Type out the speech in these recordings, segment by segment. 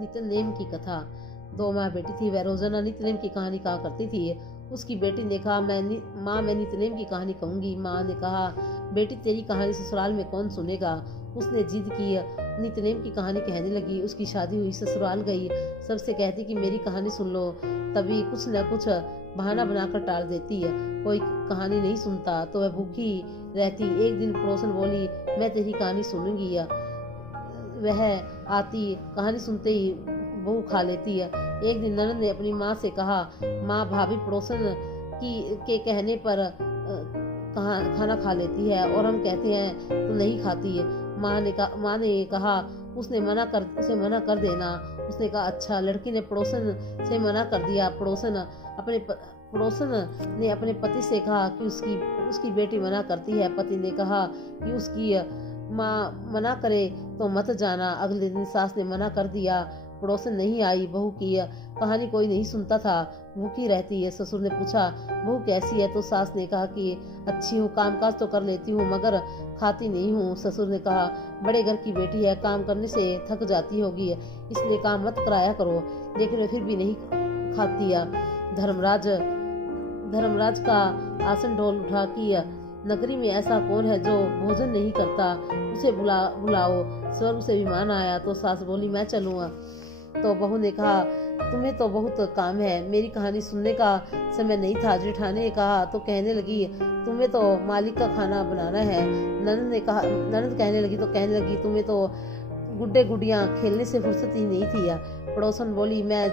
नित्यनेम की कथा। दो माँ बेटी थी, वह रोजाना नित्यनेम की कहानी कहा करती थी। उसकी बेटी ने कहा, माँ मैं नित्यनेम की कहानी कहूँगी। माँ ने कहा, बेटी तेरी कहानी ससुराल में कौन सुनेगा। उसने जिद की, नित्यनेम की कहानी कहने लगी। उसकी शादी हुई, ससुराल गई, सबसे कहती कि मेरी कहानी सुन लो, तभी कुछ न कुछ बहाना बनाकर टाल देती है। कोई कहानी नहीं सुनता तो वह भूखी रहती। एक दिन पड़ोसन बोली, मैं तेरी कहानी सुनूंगी। वह आती, कहानी सुनते ही बहू खा लेती है। एक दिन ननद ने अपनी माँ से कहा, माँ भाभी पड़ोसन के कहने पर खाना खा लेती है और हम कहते हैं तो नहीं खाती है। माँ ने कहा, उसे मना कर देना। उसने कहा, अच्छा। लड़की ने पड़ोसन से मना कर दिया। पड़ोसन ने अपने पति से कहा कि उसकी बेटी मना करती है। पति ने कहा कि उसकी माँ मना करे तो मत जाना। अगले दिन सास ने मना कर दिया। पड़ोसन नहीं आई। बहू की कहानी कोई नहीं सुनता था, भूखी रहती है। ससुर ने पूछा, बहू कैसी है? तो सास ने कहा कि अच्छी हूँ, कामकाज तो कर लेती हूँ मगर खाती नहीं हूँ। ससुर ने कहा, बड़े घर की बेटी है, काम करने से थक जाती होगी, इसलिए काम मत कराया करो। लेकिन वे फिर भी नहीं खाती। धर्मराज का आसन डोल उठा कि नगरी में ऐसा कौन है जो भोजन नहीं करता, उसे बुलाओ। स्वर्ग से विमान आया तो सास बोली, मैं चलूँगा। तो बहू ने कहा, तुम्हें तो बहुत काम है, मेरी कहानी सुनने का समय नहीं था। जेठानी ने कहा तो कहने लगी, तुम्हें तो मालिक का खाना बनाना है। ननद कहने लगी, तुम्हें तो गुड्डे गुड़ियाँ खेलने से फुर्सत ही नहीं थी। पड़ोसन बोली, मैं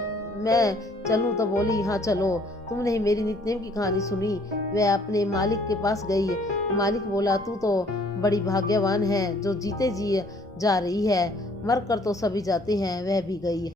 चलूँ? तो बोली, हाँ चलो। तुमने मेरी नित्यनेम की कहानी सुनी। वह अपने मालिक के पास गई। मालिक बोला, तू तो बड़ी भाग्यवान है जो जीते जी जा रही है, मर कर तो सभी जाते हैं। वह भी गई।